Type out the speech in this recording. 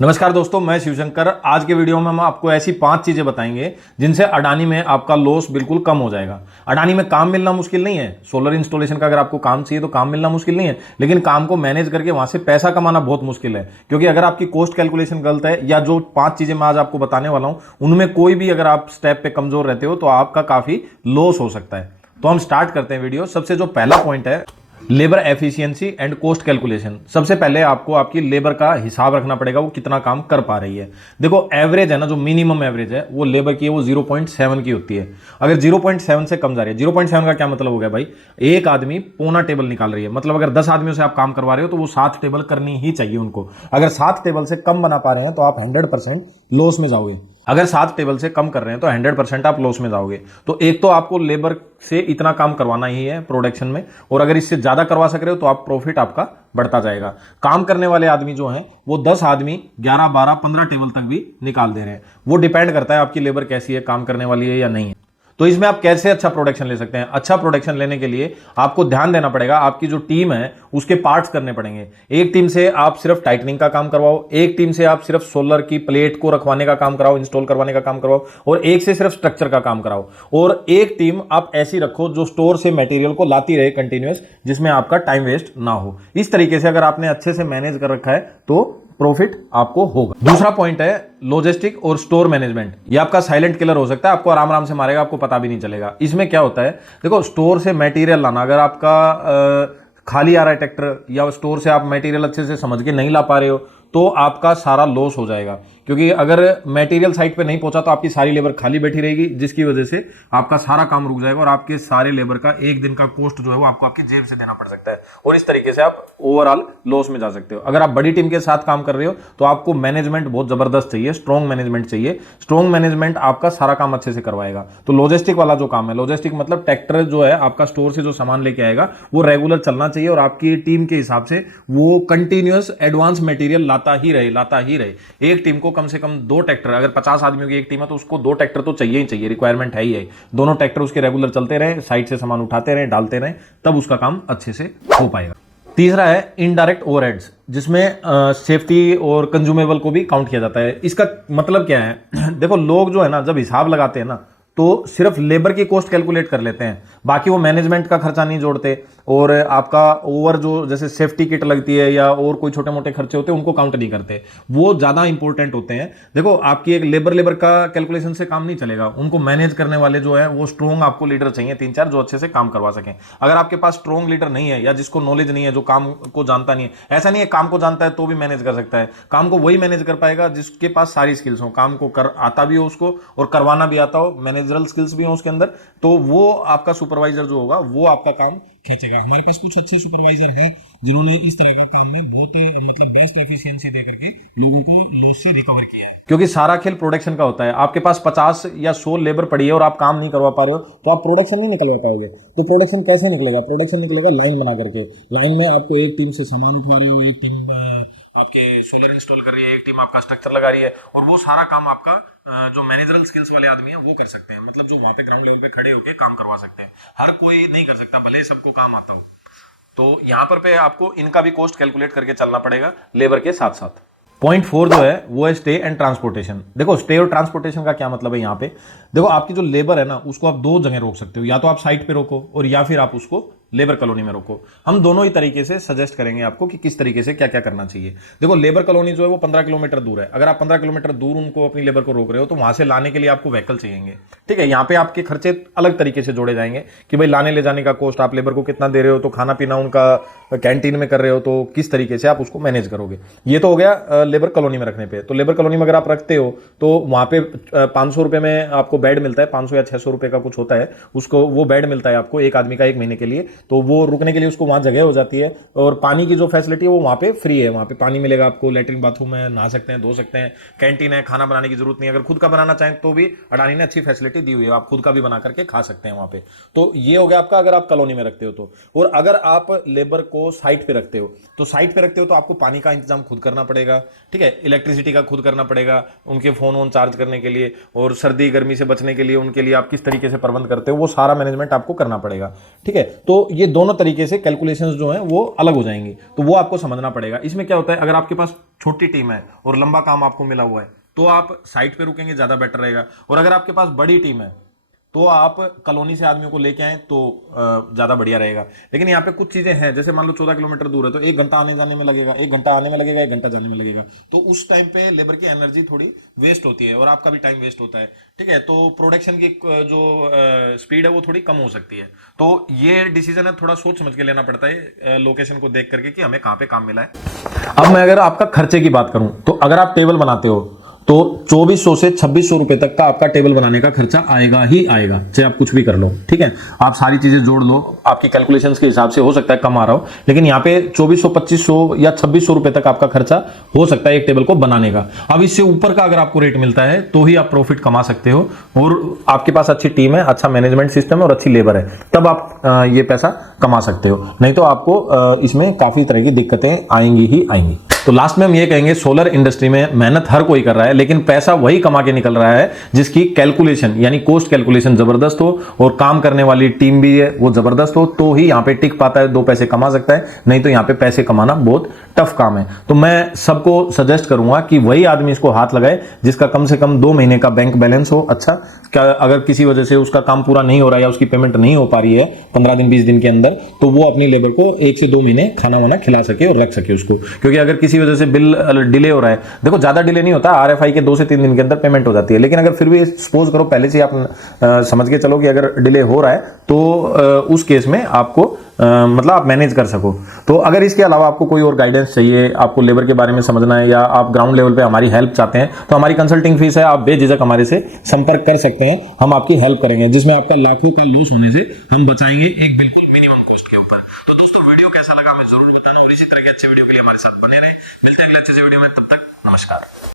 नमस्कार दोस्तों, मैं शिवशंकर। आज के वीडियो में हम आपको ऐसी 5 चीजें बताएंगे जिनसे अडानी में आपका लॉस बिल्कुल कम हो जाएगा। अडानी में काम मिलना मुश्किल नहीं है। सोलर इंस्टॉलेशन का अगर आपको काम चाहिए तो काम मिलना मुश्किल नहीं है, लेकिन काम को मैनेज करके वहां से पैसा कमाना बहुत मुश्किल है। क्योंकि अगर आपकी कॉस्ट कैलकुलेशन गलत है या जो 5 चीजें मैं आज आपको बताने वाला हूं उनमें कोई भी अगर आप स्टेप पे कमजोर रहते हो तो आपका काफी लॉस हो सकता है। तो हम स्टार्ट करते हैं वीडियो। सबसे जो पहला पॉइंट है, labour efficiency and cost calculation. सबसे पहले आपको आपकी लेबर का हिसाब रखना पड़ेगा, वो कितना काम कर पा रही है। देखो एवरेज है ना, जो मिनिमम एवरेज है वो लेबर की है, वो 0.7 की होती है। अगर 0.7 से कम जा रही है, 0.7 का क्या मतलब हो गया भाई, एक आदमी पौना टेबल निकाल रही है। मतलब अगर 10 आदमियों से आप काम करवा रहे हो तो वो 7 टेबल करनी ही चाहिए उनको। अगर 7 टेबल से कम बना पा रहे हैं तो आप 100% लॉस में जाओगे। अगर 7 टेबल से कम कर रहे हैं तो 100% आप लॉस में जाओगे। तो एक तो आपको लेबर से इतना काम करवाना ही है प्रोडक्शन में, और अगर इससे ज्यादा करवा सक रहे हो तो आप प्रॉफिट आपका बढ़ता जाएगा। काम करने वाले आदमी जो हैं वो 10 आदमी 11, 12, 15 टेबल तक भी निकाल दे रहे हैं। वो डिपेंड करता है आपकी लेबर कैसी है, काम करने वाली है या नहीं है। तो इसमें आप कैसे अच्छा प्रोडक्शन ले सकते हैं। अच्छा प्रोडक्शन लेने के लिए आपको ध्यान देना पड़ेगा, आपकी जो टीम है उसके पार्ट्स करने पड़ेंगे। एक टीम से आप सिर्फ टाइटनिंग का काम करवाओ, एक टीम से आप सिर्फ सोलर की प्लेट को रखवाने का काम कराओ, इंस्टॉल करवाने का काम कराओ, और एक से सिर्फ स्ट्रक्चर का काम कराओ। और एक टीम आप ऐसी रखो जो स्टोर से मटेरियल को लाती रहे कंटिन्यूअस, जिसमें आपका टाइम वेस्ट ना हो। इस तरीके से अगर आपने अच्छे से मैनेज कर रखा है तो प्रॉफिट आपको होगा। दूसरा पॉइंट है लॉजिस्टिक और स्टोर मैनेजमेंट। ये आपका साइलेंट किलर हो सकता है, आपको आराम आराम से मारेगा, आपको पता भी नहीं चलेगा। इसमें क्या होता है, देखो स्टोर से मटेरियल लाना, अगर आपका खाली आ रहा है ट्रैक्टर, या स्टोर से आप मटेरियल अच्छे से समझ के नहीं ला पा रहे हो तो आपका सारा लॉस हो जाएगा। क्योंकि अगर मटेरियल साइट पे नहीं पहुंचा तो आपकी सारी लेबर खाली बैठी रहेगी, जिसकी वजह से आपका सारा काम रुक जाएगा और आपके सारे लेबर का एक दिन का कॉस्ट जो है वो आपको आपकी जेब से देना पड़ सकता है, और इस तरीके से आप ओवरऑल लॉस में जा सकते हो। अगर आप बड़ी टीम के साथ काम कर रहे हो तो आपको मैनेजमेंट बहुत जबरदस्त चाहिए, स्ट्रॉन्ग मैनेजमेंट चाहिए। स्ट्रॉन्ग मैनेजमेंट आपका सारा काम अच्छे से करवाएगा। तो लॉजिस्टिक वाला जो काम है, लॉजिस्टिक मतलब ट्रैक्टर जो है आपका स्टोर से जो सामान लेके आएगा वो रेगुलर चलना चाहिए, और आपकी टीम के हिसाब से वो कंटिन्यूअस एडवांस मटेरियल लाता ही रहे। एक टीम को कम से कम 2 ट्रैक्टर, अगर 50 आदमियों की एक टीम है तो उसको 2 ट्रैक्टर तो चाहिए ही चाहिए, रिक्वायरमेंट है ही है। दोनों ट्रैक्टर उसके रेगुलर चलते रहे, साइड से सामान उठाते रहे, डालते रहे, तब उसका काम अच्छे से हो पाएगा। तीसरा है इनडायरेक्ट ओवरहेड्स, जिसमें सेफ्टी और कंज्यूमेबल को भी काउंट किया जाता है। इसका मतलब क्या है देखो लोग जो है ना, जब हिसाब लगाते हैं ना तो सिर्फ लेबर की कॉस्ट कैलकुलेट कर लेते हैं, बाकी वो मैनेजमेंट का खर्चा नहीं जोड़ते, और आपका ओवर जो जैसे सेफ्टी किट लगती है या और कोई छोटे मोटे खर्चे होते हैं उनको काउंट नहीं करते, वो ज्यादा इंपॉर्टेंट होते हैं। देखो आपकी एक लेबर का कैलकुलेशन से काम नहीं चलेगा, उनको मैनेज करने वाले जो है वो स्ट्रॉन्ग आपको लीडर चाहिए, 3-4 जो अच्छे से काम करवा सकें। अगर आपके पास स्ट्रॉन्ग लीडर नहीं है या जिसको नॉलेज नहीं है, जो काम को जानता नहीं है, ऐसा नहीं है काम को जानता है तो भी मैनेज कर सकता है, काम को वही मैनेज कर पाएगा जिसके पास सारी स्किल्स हो, काम को कर आता भी हो उसको और करवाना भी आता हो, मैनेजरल स्किल्स भी हो उसके अंदर, तो वो आपका सुपरवाइजर जो होगा वो आपका काम खींचेगा। हमारे पास कुछ अच्छे सुपरवाइजर हैं जिन्होंने इस तरह का काम में बहुत मतलब बेस्ट एफिशिएंसी देकर के लोगों को लॉस से रिकवर किया है। क्योंकि सारा खेल प्रोडक्शन का होता है। आपके पास 50 या 100 लेबर पड़ी है और आप काम नहीं करवा पा रहे हो तो आप प्रोडक्शन नहीं निकलवा पाओगे। तो प्रोडक्शन कैसे निकलेगा? प्रोडक्शन निकलेगा लाइन बना करके। लाइन में आपको एक टीम से सामान उठवा रहे हो, एक टीम आपके सोलर इंस्टॉल कर रही है, एक टीम आपका स्ट्रक्चर लगा रही है, और वो सारा काम आपका जो मैनेजरल स्किल्स वाले आदमी हैं वो कर सकते हैं। मतलब जो वहां पे ग्राउंड लेवल पे खड़े होकर काम करवा सकते हैं। हर कोई नहीं कर सकता, भले सबको काम आता हो। तो यहां पर पे आपको इनका भी कॉस्ट कैलकुलेट करके चलना पड़ेगा लेबर के साथ साथ। पॉइंट 4 जो है वो है स्टे एंड ट्रांसपोर्टेशन। देखो स्टे और ट्रांसपोर्टेशन का क्या मतलब है यहाँ पे, देखो आपकी जो लेबर है ना उसको आप 2 जगह रोक सकते हो, या तो आप साइट पे रोको और या फिर आप उसको लेबर कॉलोनी में रोको। हम दोनों ही तरीके से सजेस्ट करेंगे आपको कि किस तरीके से क्या क्या करना चाहिए। देखो लेबर कॉलोनी जो है वो 15 किलोमीटर दूर है। अगर आप 15 किलोमीटर दूर उनको अपनी लेबर को रोक रहे हो तो वहां से लाने के लिए आपको व्हीकल चाहिए, ठीक है। यहाँ पे आपके खर्चे अलग तरीके से जोड़े जाएंगे कि भाई लाने ले जाने का कॉस्ट आप लेबर को कितना दे रहे हो, तो खाना पीना उनका कैंटीन में कर रहे हो तो किस तरीके से आप उसको मैनेज करोगे। ये तो हो गया लेबर कॉलोनी में रखने पे। तो लेबर कॉलोनी में अगर आप रखते हो तो वहां पे 500 रुपए में आपको बेड मिलता है, 500 या 600 रुपए का कुछ होता है उसको, वो बेड मिलता है आपको एक आदमी का 1 महीने के लिए। तो वो रुकने के लिए उसको वहां जगह हो जाती है, और पानी की जो फैसिलिटी है वो वहां पे फ्री है। वहां पे पानी मिलेगा आपको, लेटरिन बाथरूम है, नहा सकते हैं, धो सकते हैं, कैंटीन है, खाना बनाने की जरूरत नहीं है। अगर खुद का बनाना चाहें तो भी अडानी ने अच्छी फैसिलिटी दी हुई है, आप खुद का भी बना करके खा सकते हैं वहां पे। तो ये हो गया आपका अगर आप कॉलोनी में रखते हो तो। और अगर आप लेबर को साइट पे रखते हो तो साइट पे रखते हो तो आपको पानी का इंतजाम खुद करना पड़ेगा, ठीक है। इलेक्ट्रिसिटी का खुद करना पड़ेगा, उनके फोन वोन चार्ज करने के लिए, और सर्दी गर्मी से बचने के लिए उनके लिए आप किस तरीके से प्रबंध करते हो वो सारा मैनेजमेंट आपको करना पड़ेगा, ठीक है। तो तो ये दोनों तरीके से कैलकुलेशंस जो हैं वो अलग हो जाएंगी, तो वो आपको समझना पड़ेगा। इसमें क्या होता है, अगर आपके पास छोटी टीम है और लंबा काम आपको मिला हुआ है तो आप साइट पे रुकेंगे, ज्यादा बेटर रहेगा। और अगर आपके पास बड़ी टीम है तो आप कॉलोनी से आदमियों को लेके आए तो ज्यादा बढ़िया रहेगा। लेकिन यहाँ पे कुछ चीजें हैं, जैसे मान लो 14 किलोमीटर दूर है तो 1 घंटा आने जाने में लगेगा, 1 घंटा आने में लगेगा, 1 घंटा जाने में लगेगा, तो उस टाइम पे लेबर की एनर्जी थोड़ी वेस्ट होती है और आपका भी टाइम वेस्ट होता है। ठीक है, तो प्रोडक्शन की जो स्पीड है वो थोड़ी कम हो सकती है। तो ये डिसीजन है थोड़ा सोच समझ के लेना पड़ता है लोकेशन को देख करके कि हमें कहाँ पे काम मिला है। अब मैं अगर आपका खर्चे की बात करूं तो अगर आप टेबल बनाते हो तो 2400 से 2600 रुपए तक का आपका टेबल बनाने का खर्चा आएगा ही आएगा, चाहे आप कुछ भी कर लो। ठीक है, आप सारी चीजें जोड़ लो, आपकी कैलकुलेशंस के हिसाब से हो सकता है कम आ रहा हो, लेकिन यहाँ पे 2400, 2500 या 2600 रुपए तक आपका खर्चा हो सकता है एक टेबल को बनाने का। अब इससे ऊपर का अगर आपको रेट मिलता है तो ही आप प्रॉफिट कमा सकते हो, और आपके पास अच्छी टीम है, अच्छा मैनेजमेंट सिस्टम है और अच्छी लेबर है, तब आप ये पैसा कमा सकते हो। नहीं तो आपको इसमें काफी तरह की दिक्कतें आएंगी ही आएंगी। तो लास्ट में हम ये कहेंगे, सोलर इंडस्ट्री में मेहनत हर कोई कर रहा है, लेकिन पैसा वही कमा के निकल रहा है जिसकी कैलकुलेशन यानी कॉस्ट कैलकुलेशन जबरदस्त हो और काम करने वाली टीम भी है वो जबरदस्त हो, तो ही यहां पे टिक पाता है, 2 पैसे कमा सकता है। नहीं तो यहां पे पैसे कमाना बहुत टफ काम है। तो मैं सबको सजेस्ट करूंगा कि वही आदमी इसको हाथ लगाए जिसका कम से कम 2 महीने का बैंक बैलेंस हो अच्छा। क्या अगर किसी वजह से उसका काम पूरा नहीं हो रहा है या उसकी पेमेंट नहीं हो पा रही है 15 दिन 20 दिन के अंदर, तो वो अपनी लेबर को 1 से 2 महीने खाना वाना खिला सके और रख सके उसको। क्योंकि अगर किसी वजह से बिल डिले हो रहा है, देखो ज्यादा डिले नहीं होता, आरएफआई के 2 से 3 दिन के अंदर पेमेंट हो जाती है, लेकिन अगर फिर भी सपोज करो पहले से आप समझ के चलो कि अगर डिले हो रहा है तो उस केस में आपको मतलब आप मैनेज कर सको। तो अगर इसके अलावा आपको कोई और गाइडेंस चाहिए, आपको लेबर के बारे में समझना है या आप ग्राउंड लेवल पे हमारी हेल्प चाहते हैं, तो हमारी कंसल्टिंग फीस है, आप बेझिझक हमारे से संपर्क कर सकते हैं, हम आपकी हेल्प करेंगे, जिसमें आपका लाखों का लॉस होने से हम बचाएंगे एक बिल्कुल मिनिमम कॉस्ट के ऊपर। तो दोस्तों वीडियो कैसा लगा हमें जरूर बताना, और इसी तरह के अच्छे वीडियो के लिए हमारे साथ बने रहें। मिलते हैं अगले अच्छे से वीडियो में, तब तक नमस्कार।